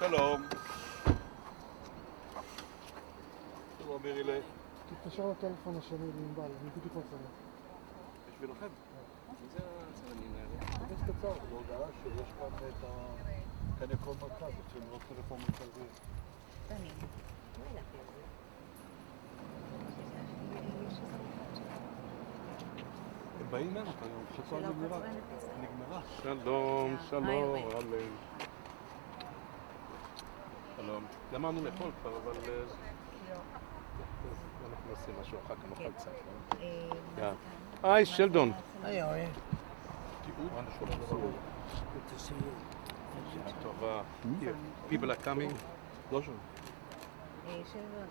שלום. שלום, מירי. תתקשר לטלפון השני לענבל, אני בדיוק רוצה לו. בשבילכם? מי זה הצלמים האלה? יש קצר. זו הודעה שיש כאן את כאן כל מרכז, רוצים לראות טלפון מרכזי. הם באים ממנו היום, חצה נגמרה. שלום, שלום, אהלן. שלום. גמרנו לאכול כבר, אבל אנחנו עושים משהו אחר כך, נאכל קצת. היי, שלדון. היי, אורי. Good to see you. טובה. People are coming. לא שם. שלום,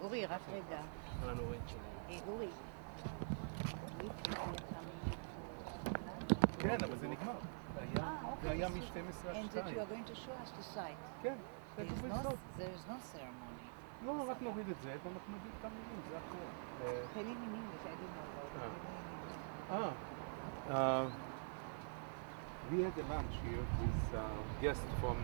אורי, רק רגע. אורי. כן, אבל זה נגמר. זה היה מ-12 עד 2. And that you are going to show us the site. כן. There is no ceremony. לא, רק נוריד את זה, ואנחנו נגיד כמה מילים, זה הכל. Penny in English, I didn't know about it. We had a lunch here with guests from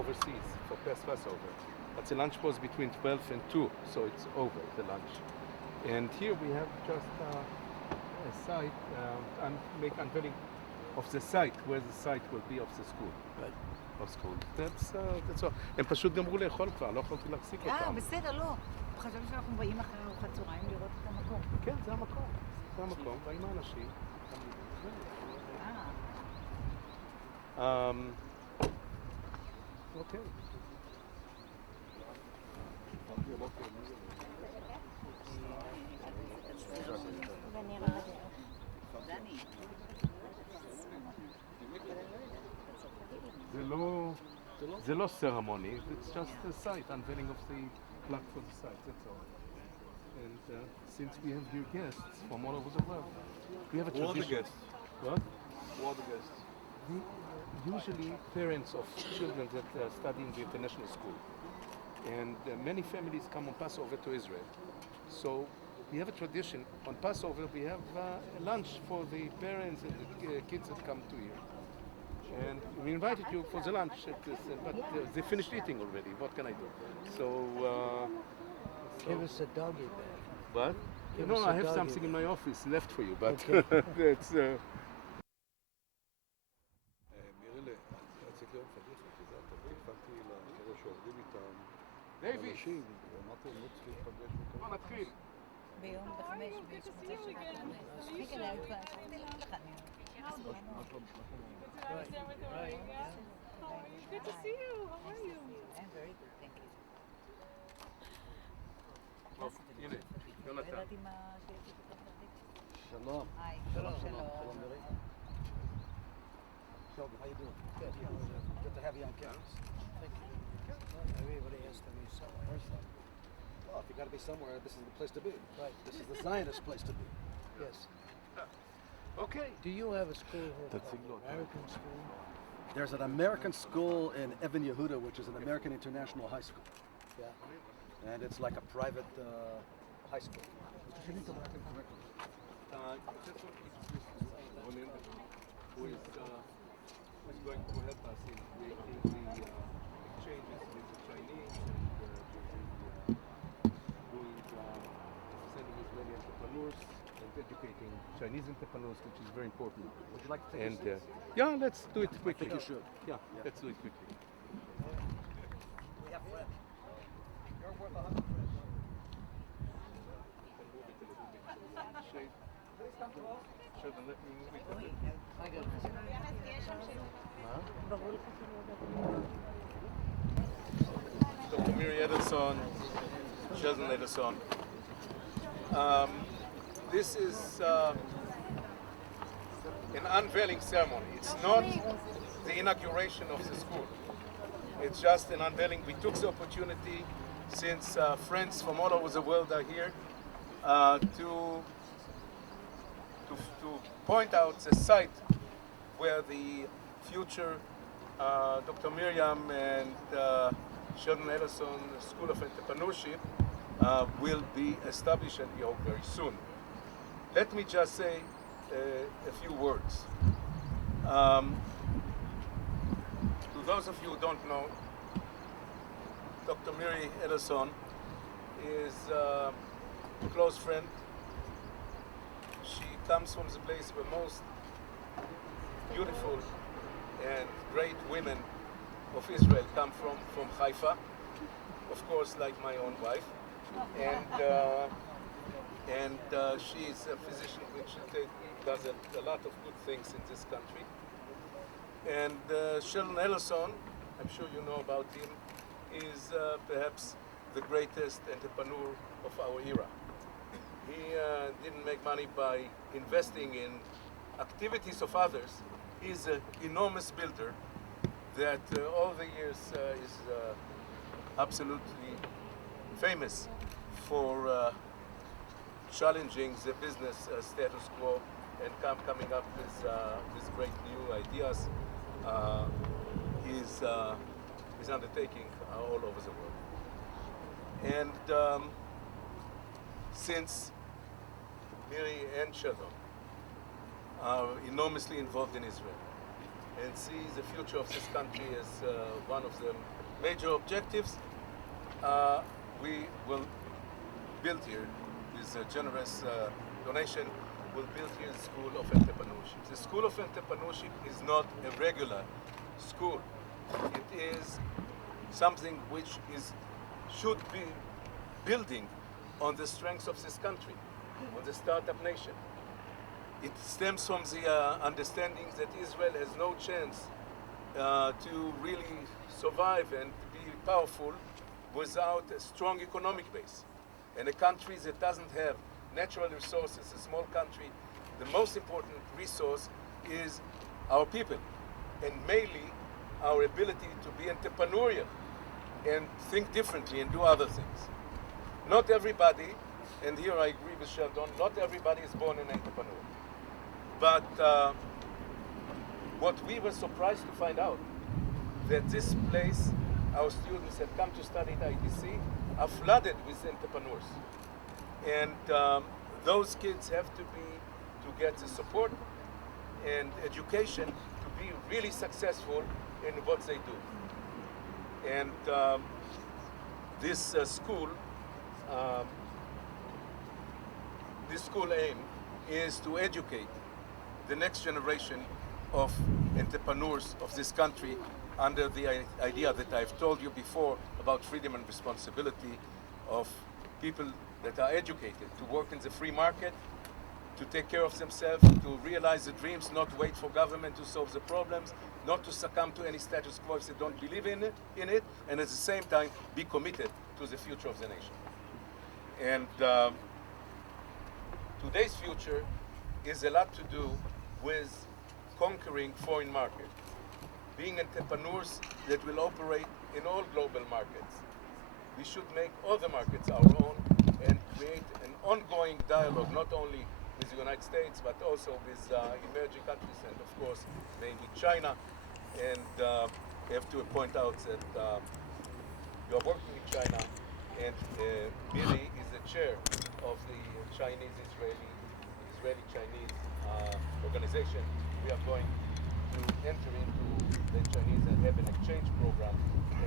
overseas for Passover. But the lunch was between 12 and 2, so it's over, the lunch. And here we have just a site, unveiling of the site, where the site will be of the school. Right. Of school. That's all. הם פשוט גמרו לאכול כבר, לא יכולתי להחזיק אותם. בסדר, לא. חשבתי שאנחנו באים אחרי ארוחת צהריים לראות את המקום. כן, זה המקום. זה המקום, באים האנשים. אוקיי. זה לא ceremony, it's just a site, unveiling of the plaque for the site, that's all. And since we have here guests from all over the world, we have a tradition. Who are the guests? What? Who are the guests? Usually parents of children that study in the international school. And many families come on Passover to Israel. So we have a tradition, on Passover we have lunch for the parents and the kids that come to here. And we invited you for the lunch, but they finished eating already. What can I do? So Give us a doggy bag. what? Give No, us a I have doggy something in my office left for you, but Okay. it's... מירי, רציתי היום פדיחה, אתה יודע, טלפנתי לחבר'ה שעובדים איתם, דיוויד, אנשים, ואמרתי להם, לא צריכים להיפגש בוא בכל... נתחיל. ביום בחמש, בקבוצה של החבר'ה. רגע, להגיד לך, שלחתי לך. Good to see you. How are you? I'm very good, thank you. טוב, הנה, יונתן. לא ידעתי מה שיש לי בתחתית. Shalom. היי, Shalom, שלום. Shalom, Miri. Sheldon, how you doing? Good. Good to have you on campus. Thank you. Everybody has to be somewhere. Well, if you got to be somewhere, this is the place to be. Right. This is the Zionist place to be. Yes. Okay. Do you have a school here? That's called American school? There's an American school in Even Yehuda, which is an American international high school. Yeah. And it's like a private high school. Ronen, who is going to help us in creating the exchanges with the Chinese and doing sending Israeli entrepreneurs and educating Chinese entrepreneurs, which is very important. Would you like to take And a seat? yeah, let's do it I quickly. think you should. Yeah, let's do it quickly. We have friends. You're worth 100 friends. Sheldon, let me move it. ברור לך שלא יודעת. Dr. Miri Adelson, Sheldon Adelson. This is an unveiling ceremony. It's not the inauguration of the school. It's just an unveiling. We took the opportunity, since friends from all over the world are here, to point out the site where the future Dr. Miriam and Sheldon Adelson School of Entrepreneurship will be established, and we hope very soon. Let me just say a few words. To those of you who don't know, Dr. Miri Adelson is a close friend. She comes from the place where most beautiful and great women of Israel come from Haifa, of course, like my own wife. And she is a physician which does a lot of good things in this country. And Sheldon Adelson, I'm sure you know about him, is perhaps the greatest entrepreneur of our era. He didn't make money by investing in activities of others. He's an enormous builder that all the years is absolutely famous for challenging the business status quo and coming up with great new ideas. He's undertaking all over the world. And since Miri and Sheldon are enormously involved in Israel and see the future of this country as one of the major objectives, we will build here, with a generous donation, will build here the School of Entrepreneurship. The School of Entrepreneurship is not a regular school. It is something which should be building on the strengths of this country, on the startup nation. It stems from the understanding that Israel has no chance to really survive and be powerful without a strong economic base. And a country that doesn't have natural resources, a small country, the most important resource is our people, and mainly our ability to be entrepreneurial and think differently and do other things. Not everybody, and here I agree with Sheldon, not everybody is born an entrepreneur. But what we were surprised to find out, that this place, our students that come to study at IDC, are flooded with entrepreneurs. And those kids have to get the support and education to be really successful in what they do. And this school aim is to educate the next generation of entrepreneurs of this country under the idea that I've told you before about freedom and responsibility of people that are educated to work in the free market, to take care of themselves, to realize the dreams, not wait for government to solve the problems, not to succumb to any status quo if they don't believe in it, and at the same time be committed to the future of the nation. And today's future is a lot to do with conquering foreign markets, being entrepreneurs that will operate in all global markets. We should make other markets our own and create an ongoing dialogue, not only with the United States, but also with emerging countries and, of course, mainly China. And I have to point out that you are working with China, and Miri is the chair of the Israeli-Chinese organization. We are going to enter into the Chinese and have an exchange program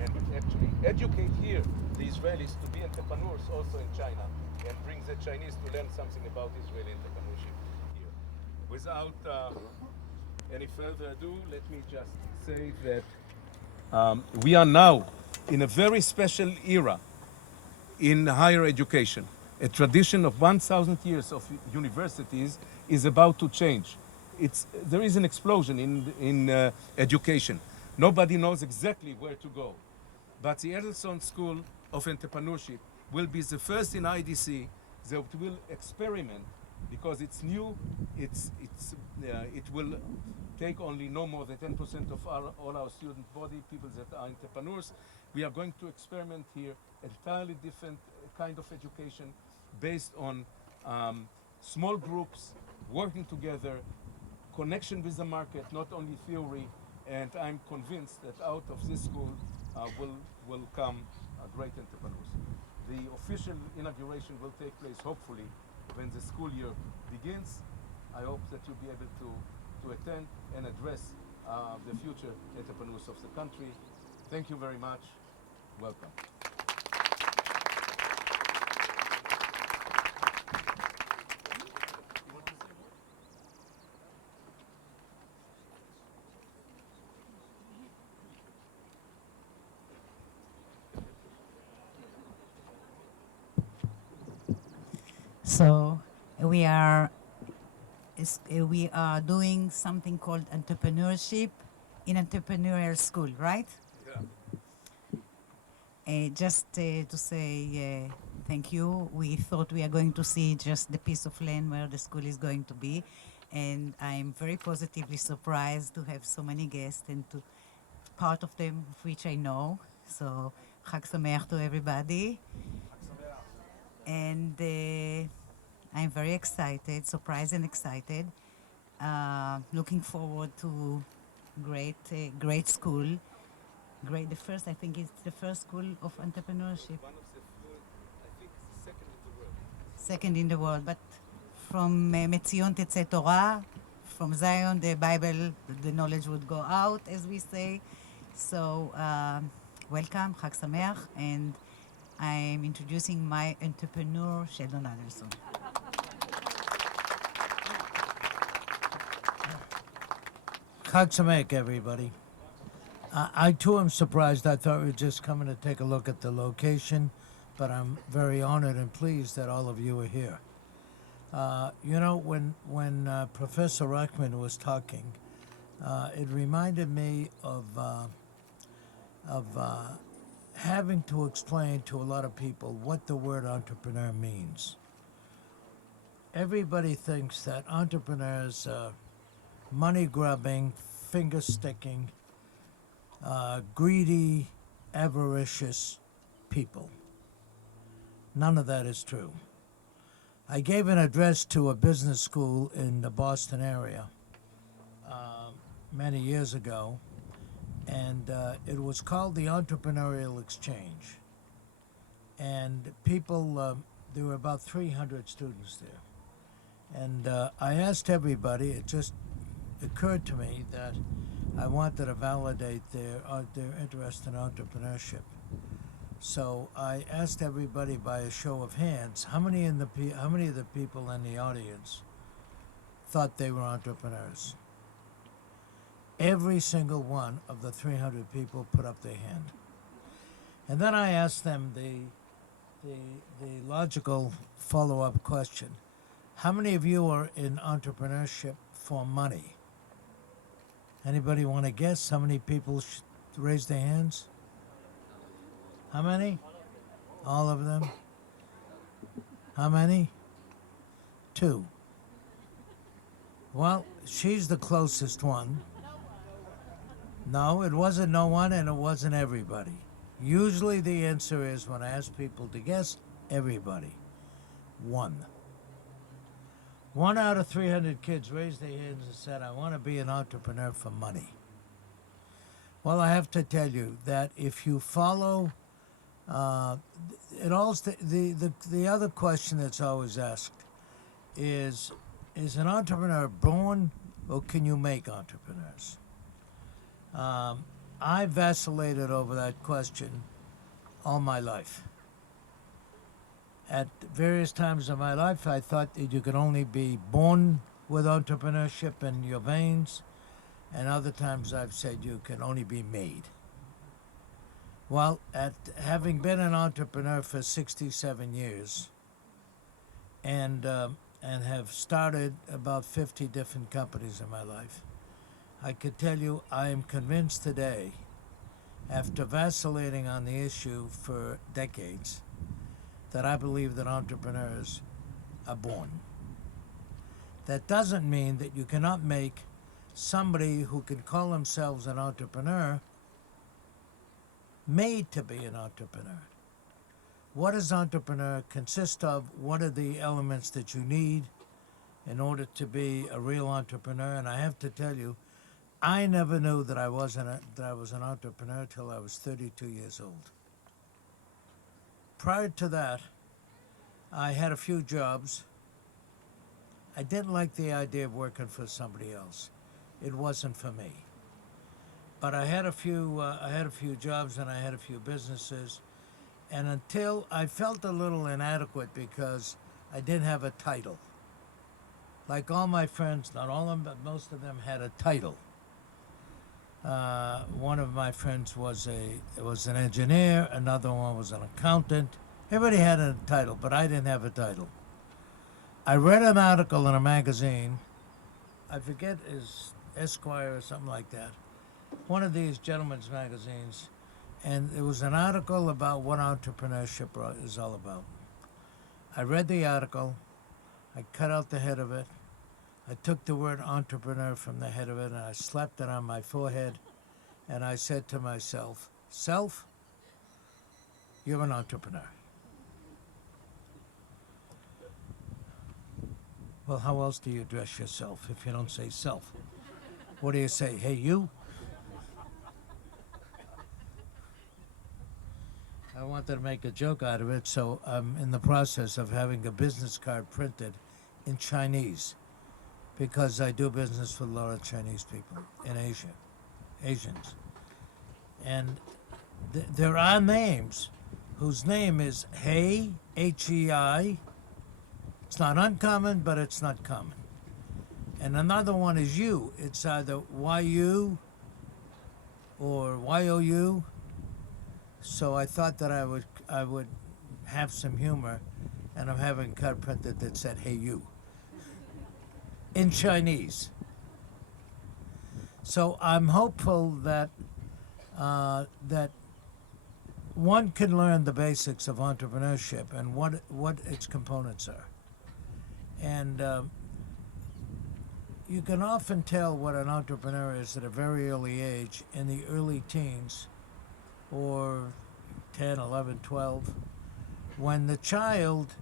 and actually educate here the Israelis to be entrepreneurs also in China and bring the Chinese to learn something about Israeli entrepreneurship here. Without any further ado, let me just say that we are now in a very special era in higher education. A tradition of 1,000 years of universities is about to change. There is an explosion in education. Nobody knows exactly where to go. But the Adelson School of Entrepreneurship will be the first in IDC that will experiment, because it's new, it will take only no more than 10% of all our student body, people that are entrepreneurs. We are going to experiment here entirely different kind of education based on small groups working together, connection with the market, not only theory, and I'm convinced that out of this school will come great entrepreneurs. The official inauguration will take place hopefully when the school year begins. I hope that you'll be able to attend and address the future entrepreneurs of the country. Thank you very much. Welcome. So we are doing something called entrepreneurship in entrepreneurial school, right? Just to say thank you. We thought we are going to see just the piece of land where the school is going to be, and I'm very positively surprised to have so many guests and to part of them of which I know. So Chag Sameach to everybody. And I'm very excited, surprised and excited. Looking forward to great school. Great, I think it's the first school of entrepreneurship. One of the few, I think it's the second in the world. Second in the world, but from Metzion Tetzeh Torah, from Zion, the Bible, the knowledge would go out, as we say. So, welcome, Chag Sameach, and I'm introducing my entrepreneur, Sheldon Adelson. Chag Sameach, everybody. I too am surprised. I thought we were just coming to take a look at the location, but I'm very honored and pleased that all of you are here. When Professor Reichman was talking, it reminded me of having to explain to a lot of people what the word entrepreneur means. Everybody thinks that entrepreneurs are money-grubbing, finger-sticking, greedy, avaricious people. None of that is true. I gave an address to a business school in the Boston area many years ago, and it was called the Entrepreneurial Exchange. And people, there were about 300 students there. And I asked everybody, it just occurred to me that I wanted to validate their interest in entrepreneurship. So I asked everybody by a show of hands, how many of the people in the audience thought they were entrepreneurs? Every single one of the 300 people put up their hand. And then I asked them the logical follow-up question. How many of you are in entrepreneurship for money? Anybody want to guess how many people raised their hands? How many? All of them? How many? 2. Well, she's the closest one. No, it wasn't no one and it wasn't everybody. Usually the answer is, when I ask people to guess, everybody. 1. 1 out of 300 kids raised their hands and said, I want to be an entrepreneur for money. Well, I have to tell you that if you follow, the other question that's always asked is an entrepreneur born or can you make entrepreneurs? I vacillated over that question all my life. At various times in my life, I thought that you could only be born with entrepreneurship in your veins, and other times I've said you can only be made. Well, at having been an entrepreneur for 67 years, and have started about 50 different companies in my life, I could tell you I am convinced today, after vacillating on the issue for decades, that I believe that entrepreneurs are born. That doesn't mean that you cannot make somebody who can call themselves an entrepreneur made to be an entrepreneur. What does entrepreneur consist of? What are the elements that you need in order to be a real entrepreneur? And I have to tell you, I never knew that I was an entrepreneur till I was 32 years old. Prior to that, I had a few jobs. I didn't like the idea of working for somebody else. It wasn't for me. but I had a few jobs and I had a few businesses, and until I felt a little inadequate because I didn't have a title. Like all my friends, not all of them, but most of them had a title. One of my friends was an engineer. Another one was an accountant. Everybody had a title, but I didn't have a title. I read an article in a magazine. I forget, is Esquire or something like that. One of these gentlemen's magazines, and it was an article about what entrepreneurship is all about. I read the article. I cut out the head of it. I took the word entrepreneur from the head of it and I slapped it on my forehead and I said to myself, self, you're an entrepreneur. Well, how else do you address yourself if you don't say self? What do you say? Hey, you? I wanted to make a joke out of it, so I'm in the process of having a business card printed in Chinese, because I do business with a lot of Chinese people in Asia, Asians. And there are names whose name is Hei, H-E-I. It's not uncommon, but it's not common. And another one is you. It's either Y-U or Y-O-U. So I thought that I would have some humor, and I'm having a card printed that said, hey, you, in Chinese. So I'm hopeful that that one can learn the basics of entrepreneurship and what its components are. And you can often tell what an entrepreneur is at a very early age, in the early teens, or 10, 11, 12, when the child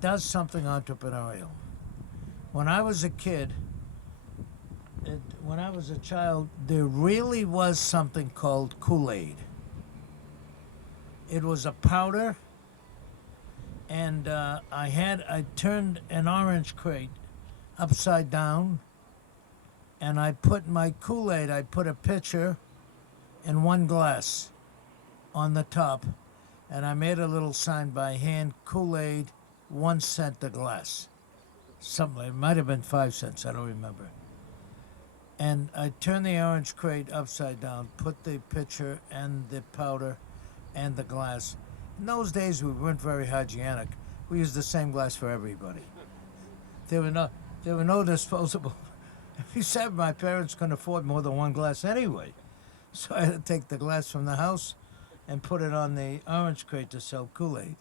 does something entrepreneurial. When I was a kid, when I was a child, there really was something called Kool-Aid. It was a powder, and I turned an orange crate upside down, and I put my Kool-Aid, I put a pitcher and one glass on the top, and I made a little sign by hand, Kool-Aid, 1 cent a glass. Something, it might have been 5 cents, I don't remember. And I turned the orange crate upside down, put the pitcher and the powder and the glass. In those days, we weren't very hygienic. We used the same glass for everybody. There were no disposable. Besides, my parents couldn't afford more than one glass anyway. So I had to take the glass from the house and put it on the orange crate to sell Kool-Aid.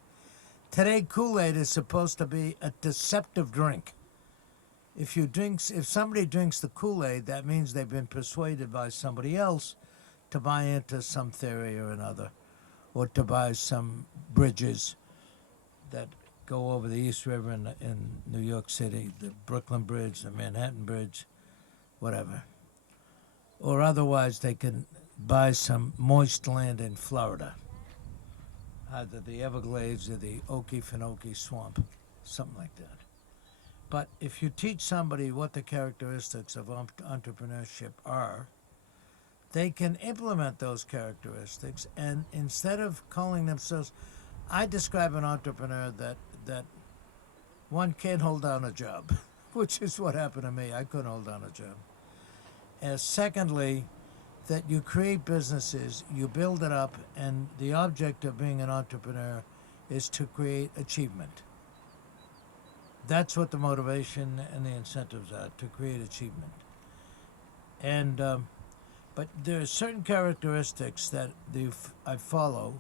Today, Kool-Aid is supposed to be a deceptive drink. If somebody drinks the Kool-Aid, that means they've been persuaded by somebody else to buy into some theory or another, or to buy some bridges that go over the East River in New York City, the Brooklyn Bridge, the Manhattan Bridge, whatever. Or otherwise, they can buy some moist land in Florida, either the Everglades or the Okefenokee Swamp, something like that. But if you teach somebody what the characteristics of entrepreneurship are, they can implement those characteristics, and instead of calling themselves, I describe an entrepreneur that one can't hold down a job, which is what happened to me. I couldn't hold down a job. And secondly, that you create businesses, you build it up, and the object of being an entrepreneur is to create achievement. That's what the motivation and the incentives are, to create achievement. And but there are certain characteristics that I follow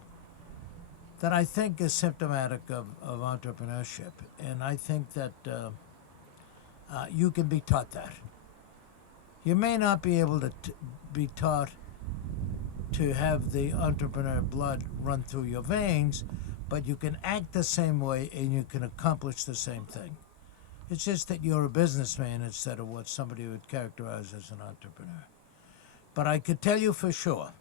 that I think is symptomatic of entrepreneurship, and I think that you can be taught that. You may not be able to be taught to have the entrepreneur blood run through your veins, but you can act the same way and you can accomplish the same thing. It's just that you're a businessman instead of what somebody would characterize as an entrepreneur. But I could tell you for sure,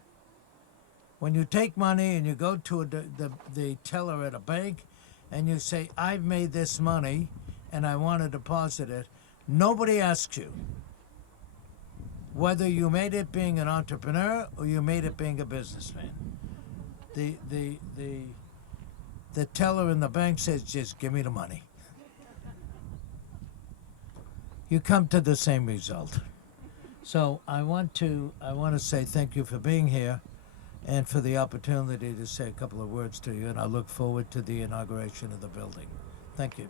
when you take money and you go to the teller at a bank and you say, I've made this money and I want to deposit it, nobody asks you, whether you made it being an entrepreneur or you made it being a businessman. The teller in the bank says, just give me the money. You come to the same result. So I want to say thank you for being here and for the opportunity to say a couple of words to you, and I look forward to the inauguration of the building. Thank you.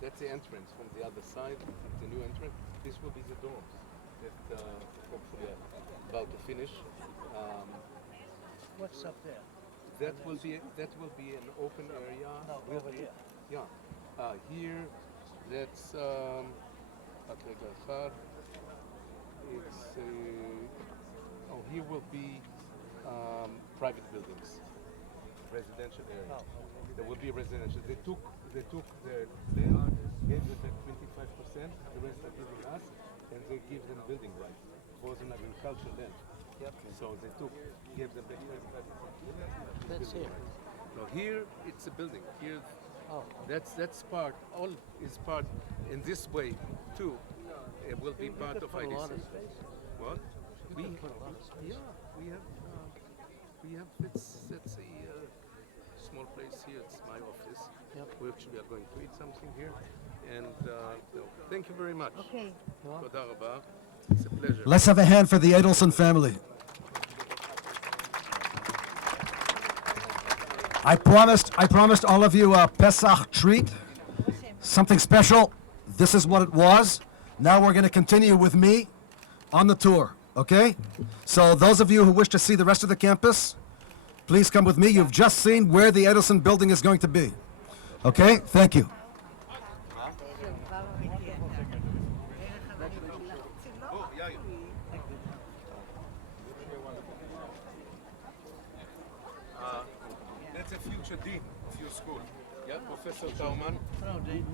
That's the entrance from the other side, the new entrance. This will be the dorms that hopefully are about to finish. What's up there? That will be an open area. No, over here. Yeah. Here, that's here will be private buildings, residential area. Oh, okay. There will be residential. They took the land, gave them back 25%. The rest are giving us, and they give them building rights. It was an agricultural land. Yep. So they gave them back 25%. That's here. So here it's a building. Here, Oh, that's part. All is part. In this way, too, it will be part of put a lot of IDC. space. What? We put a lot of space. yeah, we have. That's a small place here. It's my office. Yep. We actually are going to eat something here, and so thank you very much. Okay. Toda rabah. It's a pleasure. Let's have a hand for the Adelson family. I promised all of you a Pesach treat, something special. This is what it was. Now we're going to continue with me on the tour, okay? So those of you who wish to see the rest of the campus, please come with me. You've just seen where the Adelson building is going to be. Okay? Thank you. That's a future dean of your school. Yeah, Professor Tauman. Hello, Dean.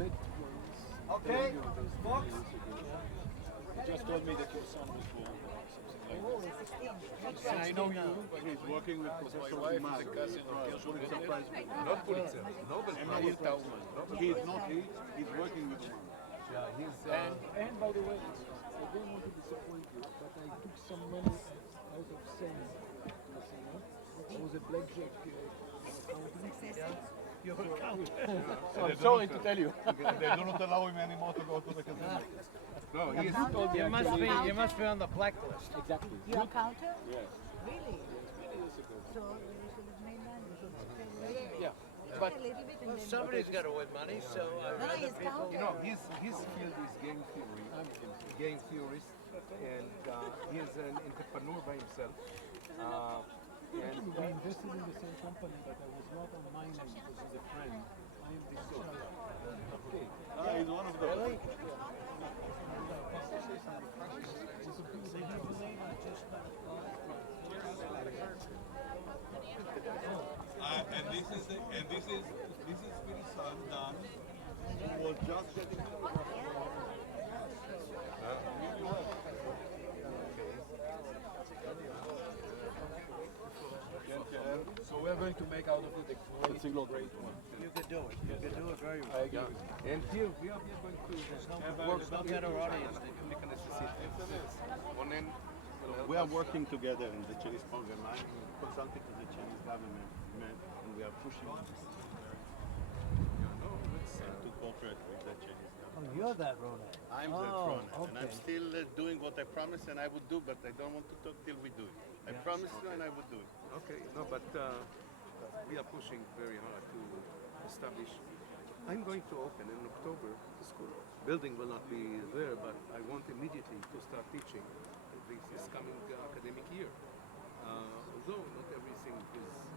Okay, folks. Just told me that your son was born or something like that. I know you, but he's working with Professor my wife is a cousin of Gershon. Not Pulitzer. Nobel Prize. He's not he's working with him. Yeah, he's. And by the way, I don't want to disappoint you, but I took some money out of sand. I was a blackjack accountant. You're a count. I'm sorry to tell you. They do not allow him anymore to go to the casino. No, he's. You must be on the blacklist. Exactly. You're a counter? Yes. Really? So you should have made money. You should have paid later. Yeah, But but a little bit and then Somebody's got to win money, so No, no, he's counter. you know, his field is game theory. Game theorist, and he is an entrepreneur by himself. And We invested in the same company, but I was not on mining because he's a friend. I am the okay. He's one of those. And this is Phil's son, Dan, who was just getting So we're going to make out of it It's a great one. You could do it. You could do it very well. I agree with you. And here we are going to There's no better audience than We are working together in the Chinese program. I'm consulting to the Chinese government, and we are pushing to cooperate with the Chinese government. Oh, you're that Ronan. I'm the front, and I'm still doing what I promised and I would do, but I don't want to talk till we do it. I promised you and I would do it. Okay, no, but we are pushing very hard to establish. I'm going to open in October the school. Building will not be there, but I want immediately to start teaching this coming academic year. Although not everything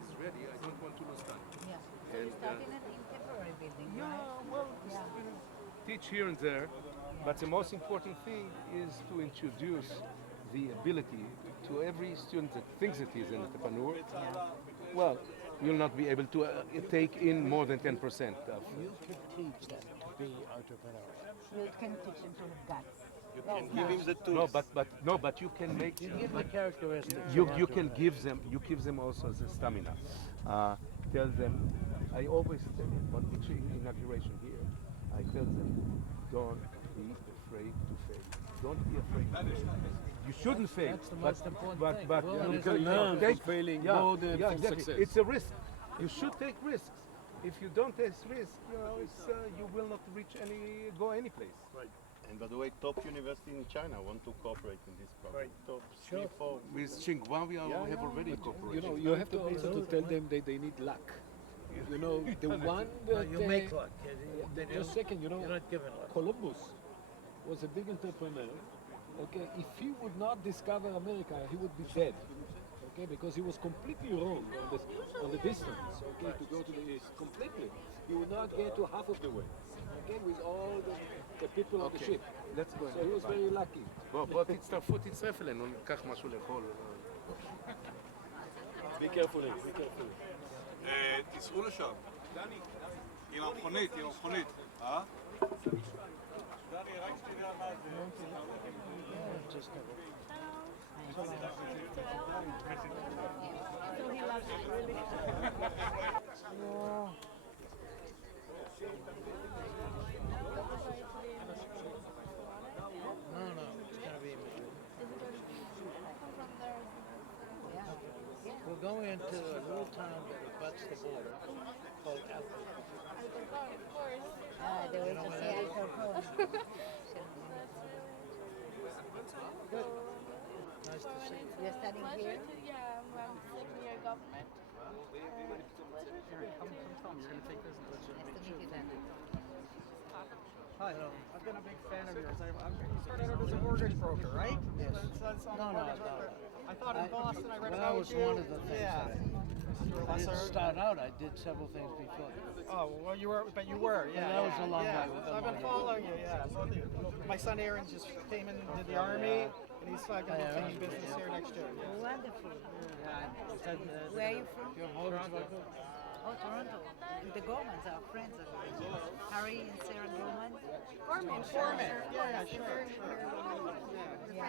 is ready, I don't want to lose time. Yeah. So you're starting it in temporary building, right? Well, teach here and there, but the most important thing is to introduce the ability to every student that thinks that he's an entrepreneur. Well, will not be able to take in more than 10% of. You could teach them to be entrepreneurs. You can teach them to have guts. You can give him the tools. But you can make. You give the characteristics. You can give them also the stamina. Tell them. I always tell them on each inauguration here. I tell them, don't be afraid to fail. Don't be afraid to fail. You shouldn't fail. That's the most important thing. But Well, you can learn from failing more than from exactly. success. It's a risk. You should take risks. If you don't take risks, you will not go any place. Right. And by the way, top university in China want to cooperate in this program. Top 3, 4. With Tsinghua, we have already cooperated. You know, you have to also to tell them that they need luck. You know, the one that... You make luck. Just a second, you know, You're not giving luck. Columbus was a big entrepreneur. Okay, if he would not discover America, he would be dead. Okay, because he was completely wrong on the distance. Okay, to go to the east, completely. He would not get to half of the way. Okay, with all the people on the ship. Let's go. So he was very lucky. בוא תצטרף אלינו, ניקח משהו לאכול. Be careful, be careful. תיסעו לשם. עם המכונית, אה? דני, רק שתדע מה זה. Just a So he loves it really. No, it's gonna be in Madrid. We're going into a little town that abuts the border called Adelson. They went to see Alcohol. Nice to see you. You're studying here? Yeah, I'm second year government. Nice to meet you, Dana. Hi, I've been a big fan of yours. You started out as a mortgage broker, right? Yes. That's on No. I thought in Boston I read That about was you. one of the things Yeah. that I didn't start out. I did several things before. Oh, well, you were, yeah. that was a long yeah. way. So I've been following you, yeah. So my son Aaron just came in and did the Army, and he's going to be taking business here next year. Yeah. Wonderful. Yeah. Where are you from? Toronto. Oh, Toronto. The Gormans are friends of yours. Harry and Sarah Gorman. Foreman. Yeah, sure.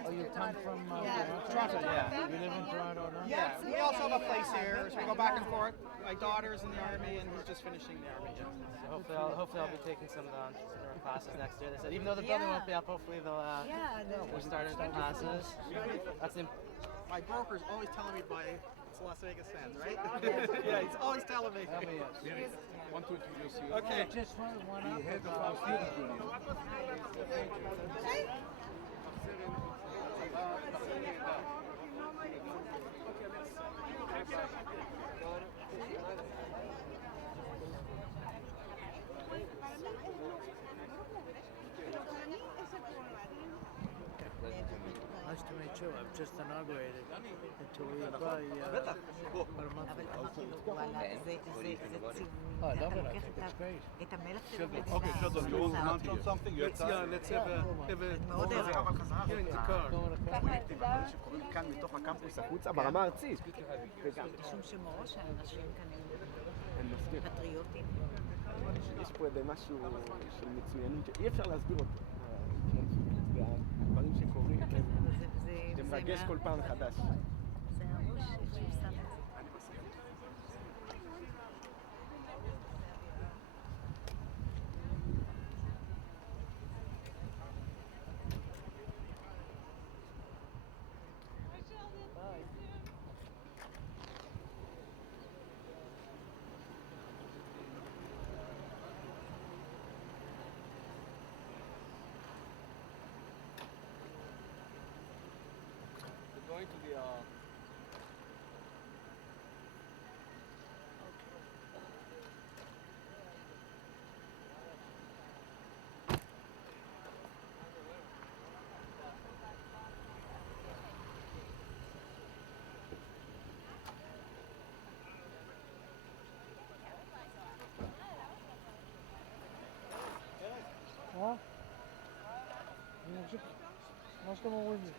Oh, you come from Toronto, yeah. You live in Toronto now? Yeah, we also have a place here, so we go back and forth. My daughter's in the Army, and he's just finishing the Army. Yeah. So hopefully I'll be taking some of the entrepreneur classes next year. They said even though the building won't be up, hopefully they'll we'll start some classes. That's my broker's always telling me to buy Las Vegas Sands, right? Yeah, he's always telling me. Want to introduce you? Okay. Just one The up head of our student union. Nice to meet you. I've just inaugurated in Toulouse about a month ago. Oh, I love it. I think it's great. את המלך Okay, Sheldon, you want to launch on something? Let's have a here in the car. ככה כאן מתוך הקמפוס החוצה ברמה הארצית. משום שמראש האנשים כאן הם פטריוטים. יש פה איזה משהו של מצוינות שאי אפשר להסביר אותו. והדברים שקורים, זה מרגש כל פעם מחדש. זה הראש, איך שהוא שם את זה. to the אני ממשיך, מה שאתם אומרים לי.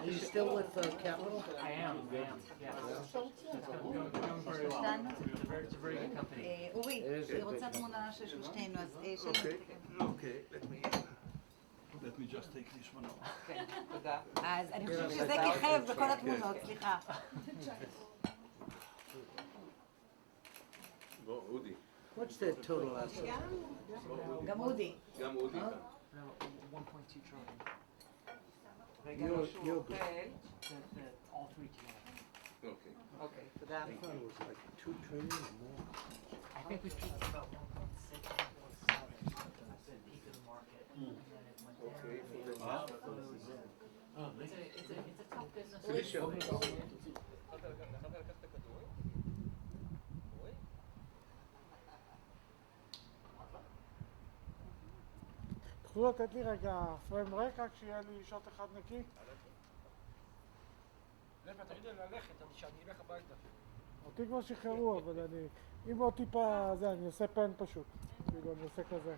Are you still with Capital? I am, yeah. It's going very well. It's a very good company. אורי, אני רוצה תמונה של שלושתנו, אז שלום. Let me just take this one off. כן, תודה. אז אני חושבת שזה כיכב בכל התמונות, סליחה. בוא, אודי. What's their total asset? גם אודי. גם אודי. 1.2 trillion. They got a You're good. all three together. אוקיי. Okay, for that. I thought it was like 2 trillion or more. I think we peaked about 1.6, 1.7. That's the peak of the market. And then it went down. Okay, for the It's a tough business. תוכלו לתת לי רגע פריים ריק רק שיהיה לי שוט אחד נקי? למה, תגיד לי ללכת, אבל שאני אלך הביתה. אותי כבר שחררו, אבל אני... אם עוד טיפה זה, אני עושה פן פשוט. כאילו, אני עושה כזה.